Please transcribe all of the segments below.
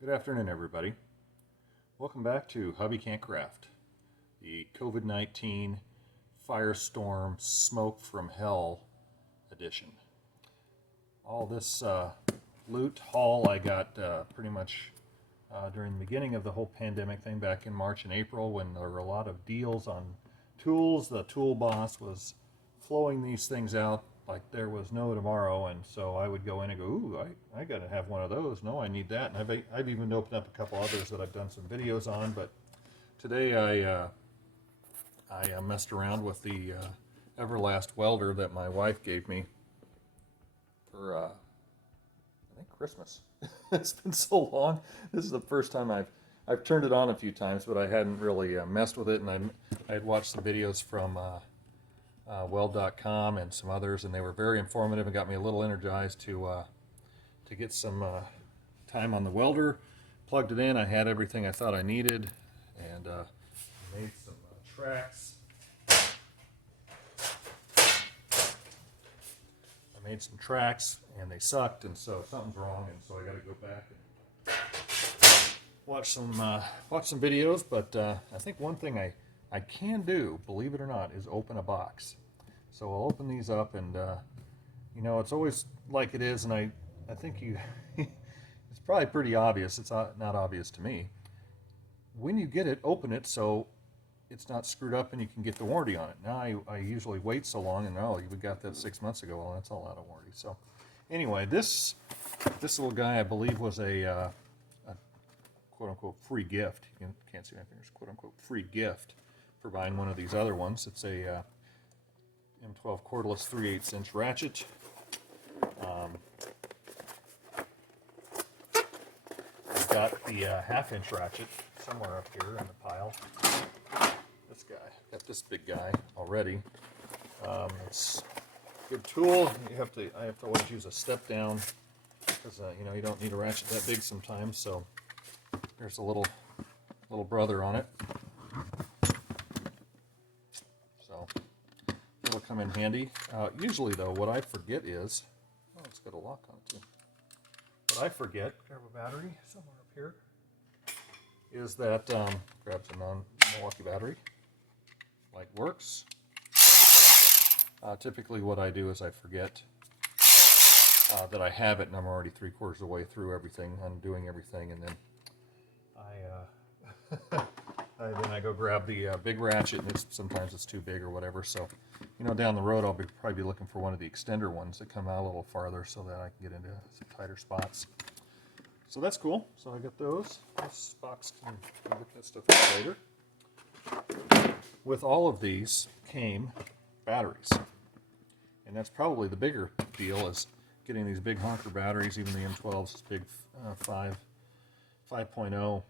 Good afternoon, everybody. Welcome back to Hubby Can't Craft, the COVID-19 Firestorm Smoke from Hell edition. All this loot haul I got pretty much during the beginning of the whole pandemic thing back in March and April when there were a lot of deals on tools. The tool boss was flowing these things out like there was no tomorrow, and so I would go in and go, ooh, I got to have one of those. No, I need that. And I've even opened up a couple others that I've done some videos on, but today I messed around with the Everlast welder that my wife gave me for, I think, Christmas. It's been so long. This is the first time I've turned it on a few times, but I hadn't really messed with it, and I had watched some videos from weld.com and some others, and they were very informative and got me a little energized to get some time on the welder. Plugged it in. I had everything I thought I needed, and made some tracks. I made some tracks, and they sucked, and so something's wrong, and so I got to go back and watch some videos. But I think one thing I can do, believe it or not, is open a box. So I'll open these up, and you know, it's always like it is, and I think it's probably pretty obvious. It's not obvious to me. When you get it, open it so it's not screwed up and you can get the warranty on it. Now I usually wait so long, and oh, we got that 6 months ago. Well, that's all out of warranty. So anyway, this little guy, I believe, was a quote-unquote free gift. You can't see my fingers. Quote-unquote free gift for buying one of these other ones. It's a M12 Cordless 3/8" ratchet. I've got the half-inch ratchet somewhere up here in the pile. This guy, got this big guy already. It's a good tool. I have to always use a step down because you know, you don't need a ratchet that big sometimes. So there's a little brother on it. So it'll come in handy. Usually though, what I forget is, oh, it's got a lock on it too. What I forget, grab a battery somewhere up here, is that grab the Milwaukee battery. Light works. Typically what I do is I forget that I have it, and I'm already 3/4 of the way through everything, undoing everything, and then then I go grab the big ratchet, and sometimes it's too big or whatever. So, you know, down the road I'll probably be looking for one of the extender ones that come out a little farther so that I can get into some tighter spots. So that's cool. So I got those. This box can look that stuff up later. With all of these came batteries, and that's probably the bigger deal, is getting these big honker batteries. Even the M12's this big 5.0.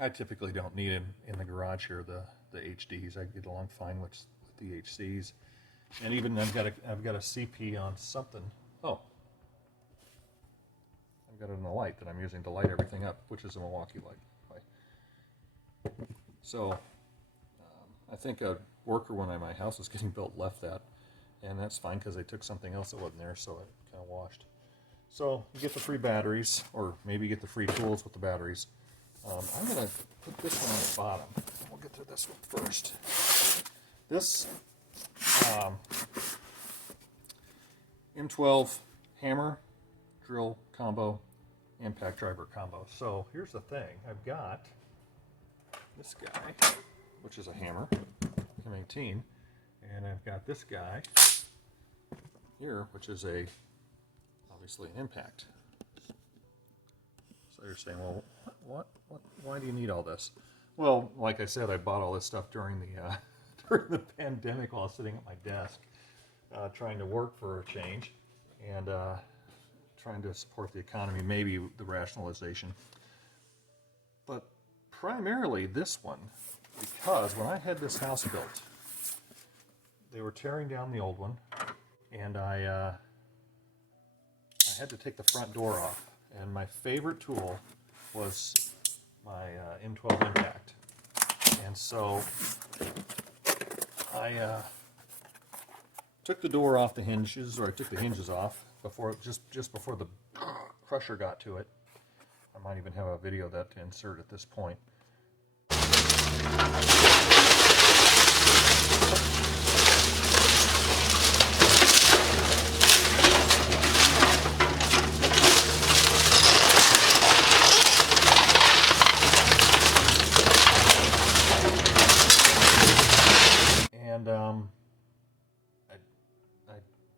I typically don't need them in the garage here. The HDs, I get along fine with the HCs, and even I've got a CP on something. Oh, I've got it in the light that I'm using to light everything up, which is a Milwaukee light. So I think a worker when my house was getting built left that, and that's fine because they took something else that wasn't there, so it kind of washed. So you get the free batteries, or maybe you get the free tools with the batteries. I'm going to put this one on the bottom. We'll get to this one first. This M12 hammer drill combo, impact driver combo. So here's the thing. I've got this guy, which is a hammer, M18, and I've got this guy here, which is obviously an impact. So you're saying, well, why do you need all this? Well, like I said, I bought all this stuff during the pandemic while sitting at my desk, trying to work for a change, and trying to support the economy, maybe the rationalization. But primarily this one, because when I had this house built, they were tearing down the old one, and I had to take the front door off. And my favorite tool was my M12 Impact. And so I took the door off the hinges, or I took the hinges off before, just before the crusher got to it. I might even have a video of that to insert at this point. And I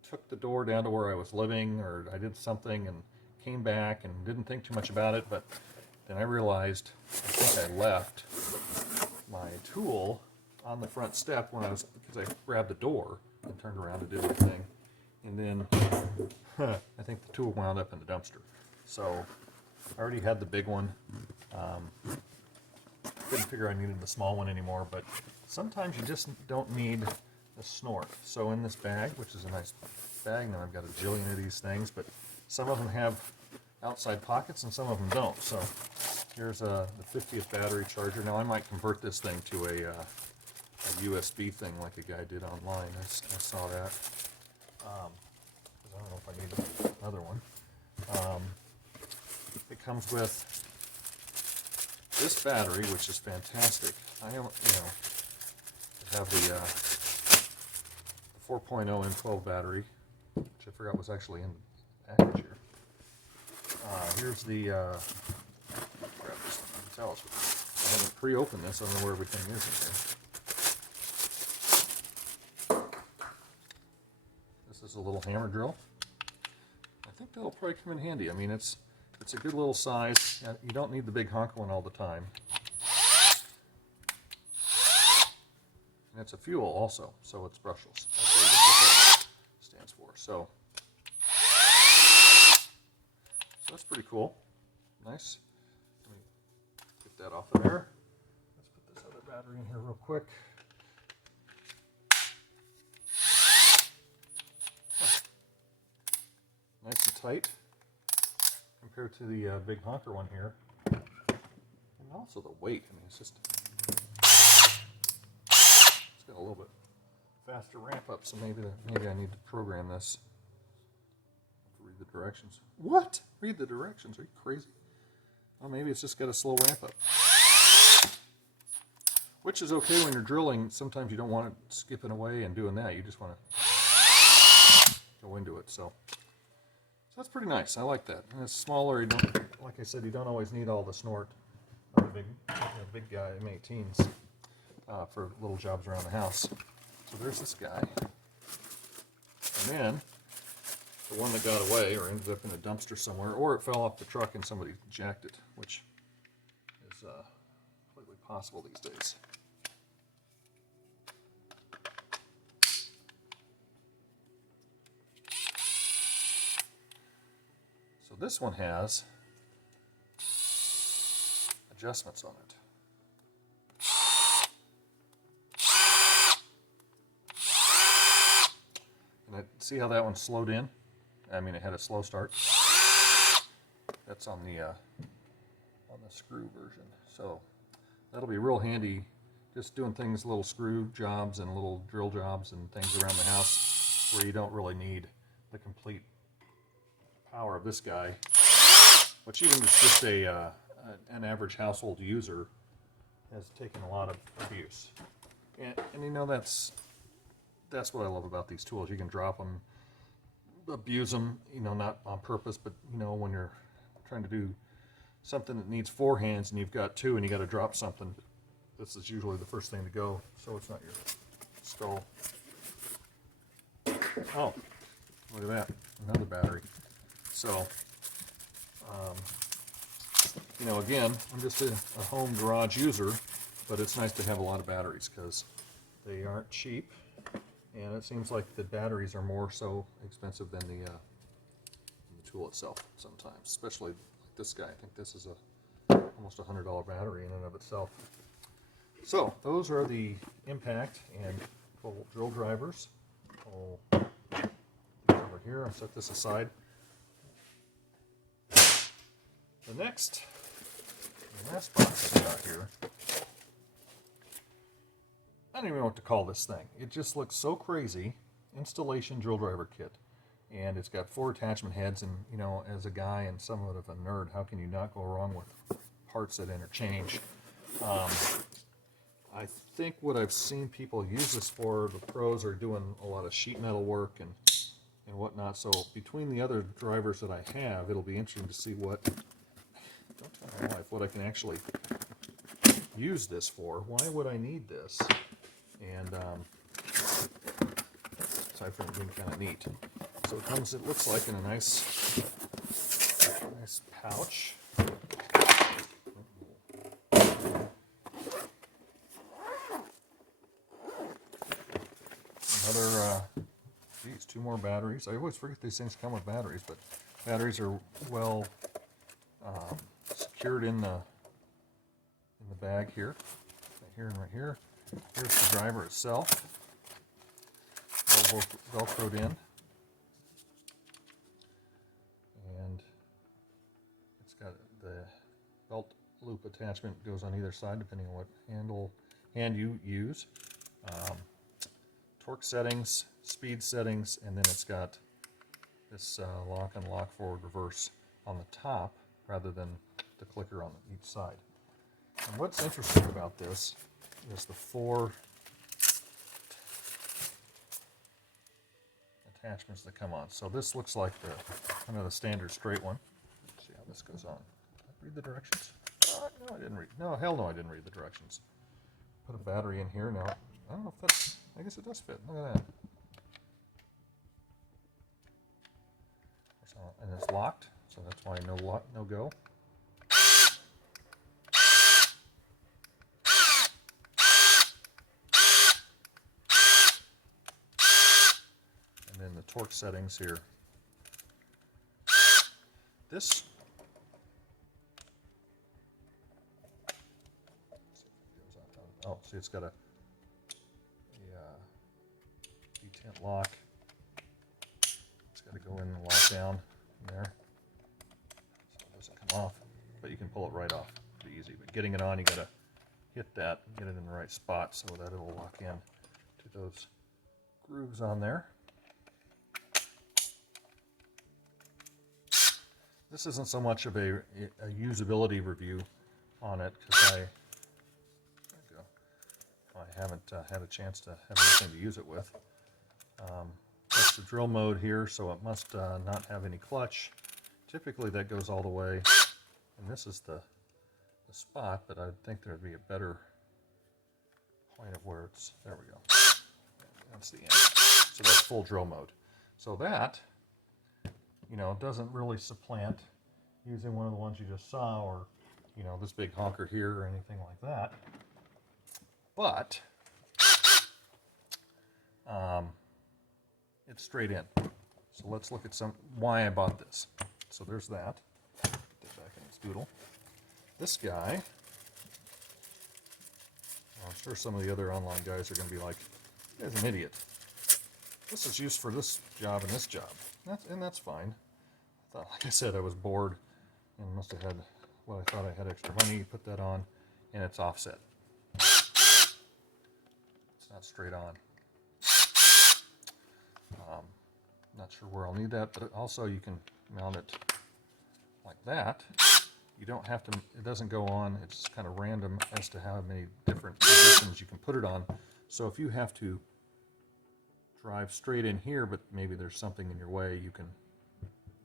took the door down to where I was living, or I did something and came back and didn't think too much about it, but then I realized I think I left my tool on the front step because I grabbed the door and turned around to do the thing, and then I think the tool wound up in the dumpster. So I already had the big one. Didn't figure I needed the small one anymore, but sometimes you just don't need a snort. So in this bag, which is a nice bag, now I've got a jillion of these things, but some of them have outside pockets and some of them don't. So here's the 50th battery charger. Now I might convert this thing to a USB thing like a guy did online. I saw that. I don't know if I need another one. It comes with this battery, which is fantastic. I have the 4.0 M12 battery, which I forgot was actually in the package here. Here's the, grab this one, tell us. I haven't pre-opened this, I don't know where everything is in here. This is a little hammer drill. I think that'll probably come in handy. I mean, it's a good little size. You don't need the big honk one all the time. And it's a fuel also, so it's brushless. That's what it stands for. So that's pretty cool. Nice. Let me get that off of there. Let's put this other battery in here real quick. Nice and tight compared to the big honker one here. And also the weight. I mean, it's got a little bit faster ramp up, so maybe I need to program this. Read the directions. What? Read the directions? Are you crazy? Well, maybe it's just got a slow ramp up. Which is okay when you're drilling. Sometimes you don't want it skipping away and doing that. You just want to go into it. So that's pretty nice. I like that. And it's smaller. You don't, like I said, you don't always need all the snort of the big guy M18s for little jobs around the house. So there's this guy. And then the one that got away or ended up in a dumpster somewhere, or it fell off the truck and somebody jacked it, which is completely possible these days. So this one has adjustments on it. And see how that one slowed in? I mean, it had a slow start. That's on the screw version. So that'll be real handy, just doing things, little screw jobs and little drill jobs and things around the house where you don't really need the complete power of this guy, which even is just an average household user has taken a lot of abuse. And you know, that's what I love about these tools. You can drop them, abuse them, you know, not on purpose, but you know, when you're trying to do something that needs four hands and you've got two and you got to drop something, this is usually the first thing to go, so it's not your skull. Oh, look at that, another battery. So, you know, again, I'm just a home garage user, but it's nice to have a lot of batteries because they aren't cheap. And it seems like the batteries are more so expensive than the tool itself sometimes, especially like this guy. I think this is almost $100 battery in and of itself. So those are the Impact and drill drivers. I'll put these over here. I'll set this aside. The last box I've got here, I don't even know what to call this thing. It just looks so crazy. Installation drill driver kit. and it's got 4 attachment heads, and you know, as a guy and somewhat of a nerd, how can you not go wrong with parts that interchange? I think what I've seen people use this for, the pros are doing a lot of sheet metal work and whatnot, so between the other drivers that I have, it'll be interesting to see what, don't tell my wife, what I can actually use this for. Why would I need this? And aside from it being kind of neat. So it comes, it looks like, in a nice pouch. Another, geez, 2 more batteries. I always forget these things come with batteries, but batteries are well secured in the bag here, right here and right here. Here's the driver itself, all velcroed in, and it's got the belt loop attachment goes on either side depending on what hand you use. Torque settings, speed settings, and then it's got this lock and lock forward reverse on the top rather than the clicker on each side. And what's interesting about this is the 4 attachments that come on. So this looks like the kind of the standard straight one. Let's see how this goes on. Did I read the directions? No, I didn't read. No, hell no, I didn't read the directions. Put a battery in here now. I don't know if that's. I guess it does fit. Look at that. And it's locked, so that's why no lock, no go. And then the torque settings here. This. Oh, see, it's got a detent lock. It's got to go in and lock down in there, so it doesn't come off. But you can pull it right off pretty easy. But getting it on, you got to hit that, get it in the right spot so that it'll lock in to those grooves on there. This isn't so much of a usability review on it because I haven't had a chance to have anything to use it with. That's the drill mode here, so it must not have any clutch. Typically that goes all the way, and this is the spot, but I think there'd be a better point of where it's, there we go. That's the end. So that's full drill mode. So that, you know, doesn't really supplant using one of the ones you just saw, or, you know, this big honker here or anything like that. But it's straight in. So let's look at why I bought this. So there's that. Put that back in its doodle. This guy, I'm sure some of the other online guys are going to be like, "This guy's an idiot. This is used for this job and this job." And that's fine. I thought, like I said, I was bored and must have had what I thought I had extra money. Put that on, and it's offset. It's not straight on. Not sure where I'll need that, but also you can mount it like that. You don't have to, it doesn't go on, it's kind of random as to how many different positions you can put it on. So if you have to drive straight in here, but maybe there's something in your way, you can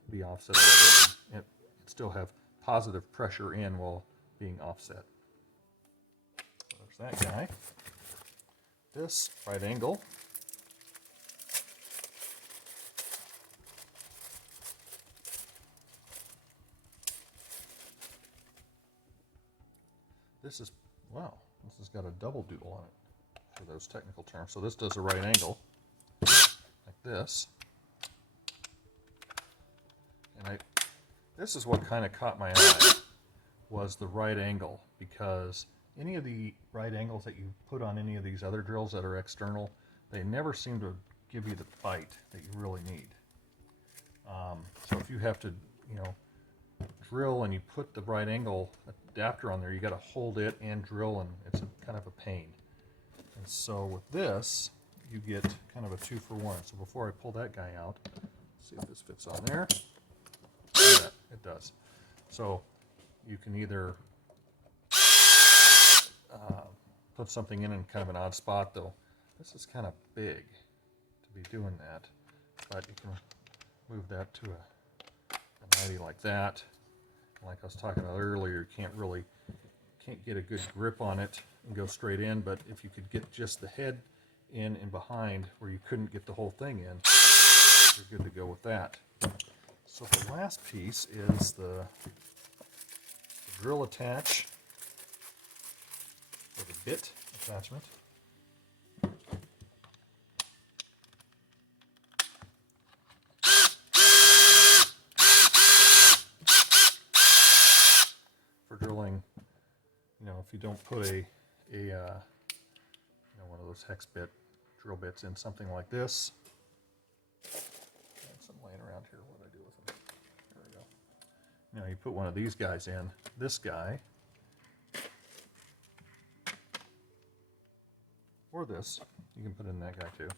be offset a little bit and still have positive pressure in while being offset. So there's that guy. This right angle. This is, wow, this has got a double doodle on it for those technical terms. So this does a right angle, like this. And this is what kind of caught my eye, was the right angle, because any of the right angles that you put on any of these other drills that are external, they never seem to give you the bite that you really need. So if you have to, you know, drill and you put the right angle adapter on there, you got to hold it and drill, and it's kind of a pain. And so with this, you get kind of a 2-for-1. So before I pull that guy out, see if this fits on there. Yeah, it does. So you can either put something in kind of an odd spot, though. This is kind of big to be doing that, but you can move that to a 90 like that. Like I was talking about earlier, you can't get a good grip on it and go straight in, but if you could get just the head in and behind where you couldn't get the whole thing in, you're good to go with that. So the last piece is the drill attach, or the bit attachment. For drilling, if you don't put one of those hex bit drill bits in something like this. Some laying around here. What do I do with them? There we go. Now you put one of these guys in. This guy, or this, you can put in that guy too.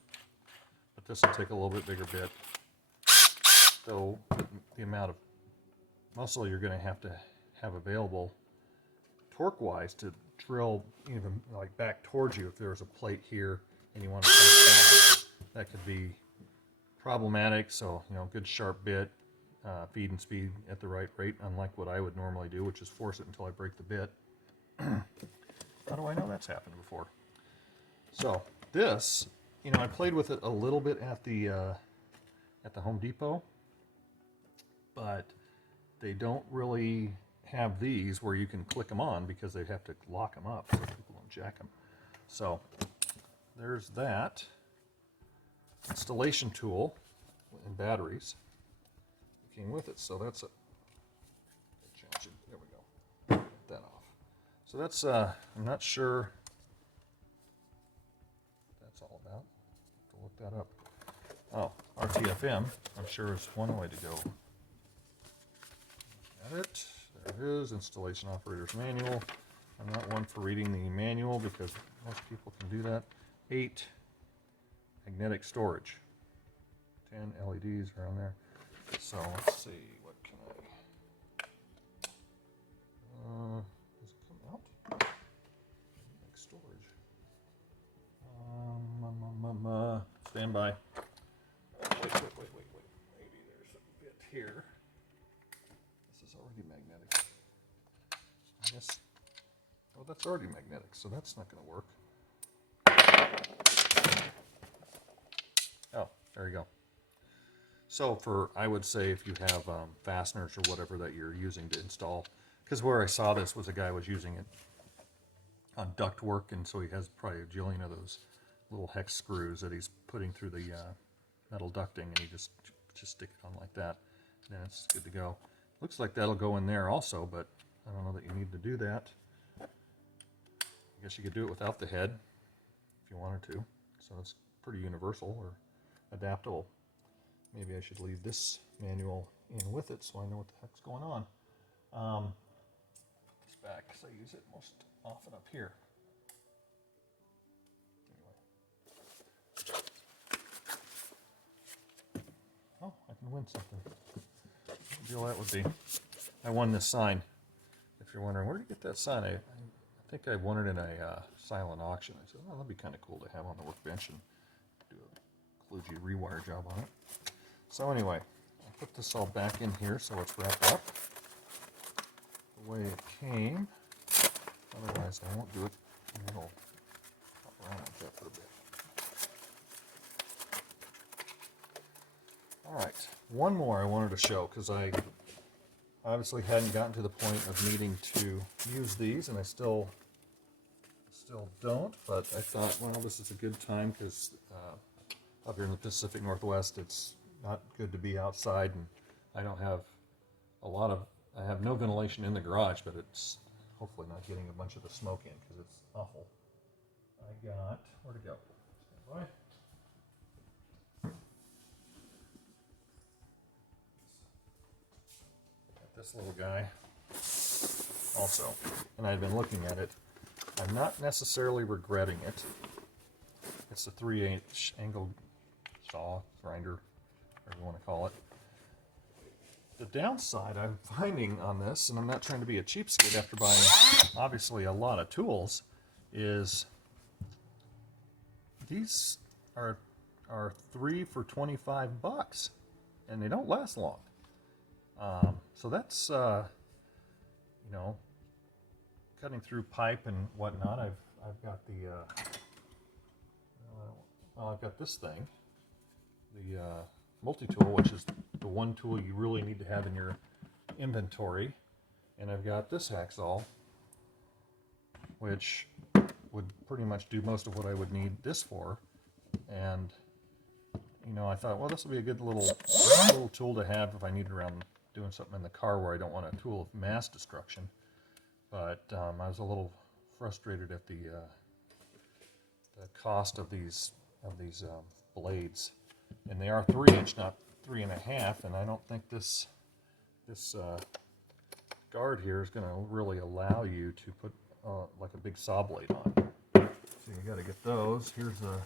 But this will take a little bit bigger bit. Though the amount of muscle you're going to have available torque-wise to drill even like back towards you, if there was a plate here and you want to come back, that could be problematic. So good sharp bit, feed and speed at the right rate, unlike what I would normally do, which is force it until I break the bit. How do I know that's happened before? So this, I played with it a little bit at the Home Depot, but they don't really have these where you can click them on because they have to lock them up so people don't jack them. So there's that installation tool and batteries that came with it. So that's a there we go. Get that off. So that's I'm not sure what that's all about. Have to look that up. Oh, RTFM, I'm sure is one way to go. Got it. There it is, installation operator's manual. I'm not one for reading the manual because most people can do that. 8 magnetic storage. 10 LEDs around there. So let's see, what can I... does it come out? Magnetic storage. Stand by. Wait. Maybe there's a bit here. This is already magnetic. I guess, oh, that's already magnetic, so that's not going to work. Oh, there you go. So I would say if you have fasteners or whatever that you're using to install, because where I saw this was a guy was using it on duct work, and so he has probably a jillion of those little hex screws that he's putting through the metal ducting, and he just stick it on like that, and then it's good to go. Looks like that'll go in there also, but I don't know that you need to do that. I guess you could do it without the head if you wanted to. So it's pretty universal or adaptable. Maybe I should leave this manual in with it so I know what the heck's going on. Put this back because I use it most often up here. Anyway. Oh, I can win something. What deal that would be. I won this sign. If you're wondering, where did you get that sign? I think I won it in a silent auction. I said, well, that'd be kind of cool to have on the workbench and do a kludgy rewire job on it. So anyway, I'll put this all back in here so it's wrapped up the way it came. Otherwise, I won't do it. And it'll pop around like that for a bit. All right, one more I wanted to show because I obviously hadn't gotten to the point of needing to use these, and I still don't, but I thought, well, this is a good time because up here in the Pacific Northwest, it's not good to be outside, and I don't have I have no ventilation in the garage, but it's hopefully not getting a bunch of the smoke in because it's awful. I got, where to go? Stand by. This little guy also, and I've been looking at it. I'm not necessarily regretting it. It's a 3/8 angle saw, grinder, whatever you want to call it. The downside I'm finding on this, and I'm not trying to be a cheapskate after buying obviously a lot of tools, is these are 3 for $25, and they don't last long. So that's you know, cutting through pipe and whatnot. I've got the well, I've got this thing, the multi-tool, which is the one tool you really need to have in your inventory, and I've got this hacksaw, which would pretty much do most of what I would need this for. And you know, I thought, well, this will be a good little tool to have if I need it around doing something in the car where I don't want a tool of mass destruction. But I was a little frustrated at the cost of these blades, and they are 3-inch, not 3.5, and I don't think this guard here is going to really allow you to put like a big saw blade on. So you got to get those. There's a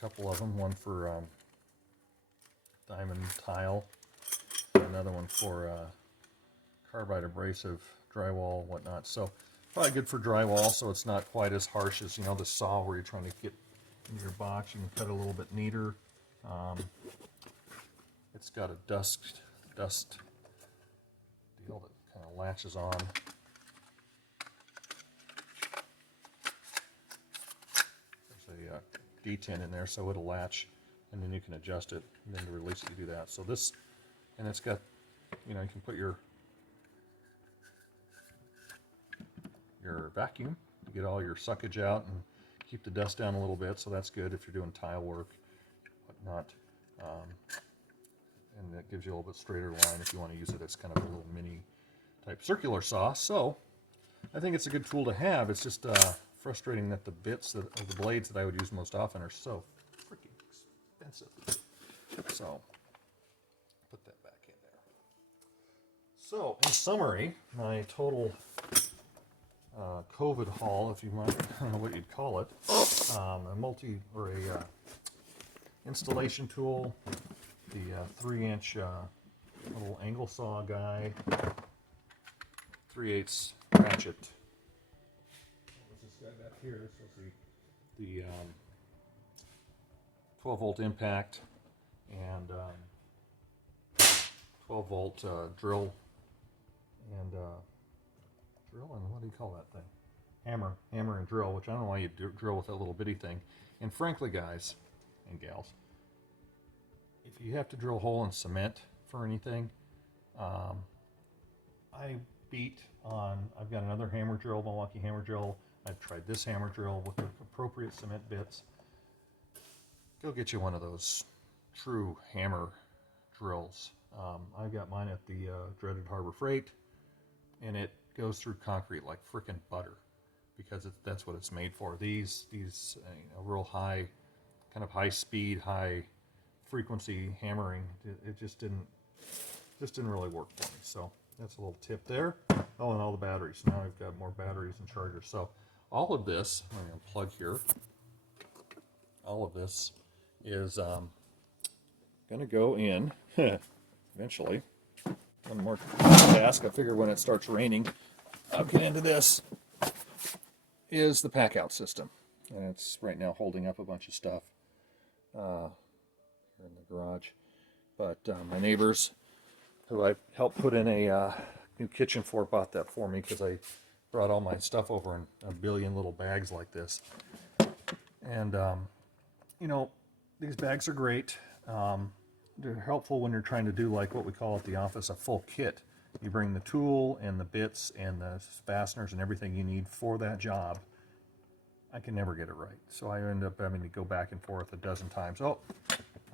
couple of them. One for diamond tile, another one for carbide abrasive drywall, whatnot. So probably good for drywall, so it's not quite as harsh as, you know, the saw where you're trying to get into your box. You can cut it a little bit neater. It's got a dust deal that kind of latches on. There's a detent in there, so it'll latch, and then you can adjust it, and then to release it, you do that. So this, and it's got, you know, you can put your vacuum to get all your suckage out and keep the dust down a little bit, so that's good if you're doing tile work, whatnot. And that gives you a little bit straighter line if you want to use it as kind of a little mini type circular saw. So I think it's a good tool to have. It's just frustrating that the bits of the blades that I would use most often are so freaking expensive. So put that back in there. So in summary, my total COVID haul, if you might, I don't know what you'd call it, a installation tool, the 3-inch little angle saw guy, 3/8 ratchet. What's this guy back here? This is the 12-volt impact and 12-volt drill and what do you call that thing? Hammer and drill, which I don't know why you drill with that little bitty thing. And frankly, guys and gals, if you have to drill a hole in cement for anything, I've got another hammer drill, Milwaukee hammer drill. I've tried this hammer drill with the appropriate cement bits. Go get you one of those true hammer drills. I've got mine at the dreaded Harbor Freight, and it goes through concrete like frickin' butter, because that's what it's made for. These real high, kind of high speed, high frequency hammering, it just didn't really work for me. So that's a little tip there. Oh, and all the batteries. Now I've got more batteries and chargers. So all of this, I'm going to plug here. All of this is going to go in eventually. One more task. I figure when it starts raining, I'll get into this. Is the pack out system, and it's right now holding up a bunch of stuff here in the garage. But my neighbors, who I helped put in a new kitchen for, bought that for me because I brought all my stuff over in a billion little bags like this. And you know, these bags are great. They're helpful when you're trying to do, like what we call at the office, a full kit. You bring the tool and the bits and the fasteners and everything you need for that job. I can never get it right, so I end up having to go back and forth a dozen times. Oh,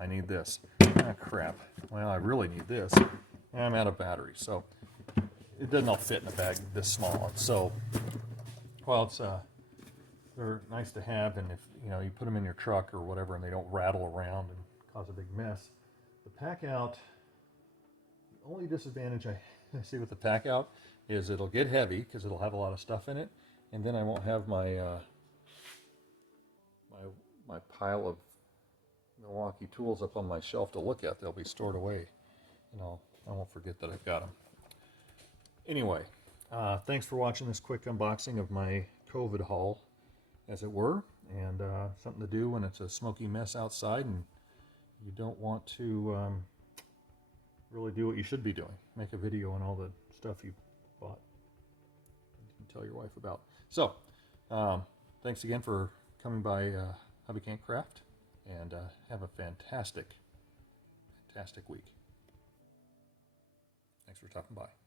I need this. Ah, crap. Well, I really need this. And I'm out of batteries, so it doesn't all fit in a bag this small. So, well, they're nice to have, and if you know you put them in your truck or whatever, and they don't rattle around and cause a big mess. The pack out. The only disadvantage I see with the pack out is it'll get heavy because it'll have a lot of stuff in it, and then I won't have my my pile of Milwaukee tools up on my shelf to look at. They'll be stored away and I won't forget that I've got them. Anyway, thanks for watching this quick unboxing of my COVID haul, as it were, and something to do when it's a smoky mess outside and you don't want to really do what you should be doing. Make a video on all the stuff you bought and tell your wife about. So, thanks again for coming by Hubby Can't Craft, and have a fantastic week. Thanks for stopping by.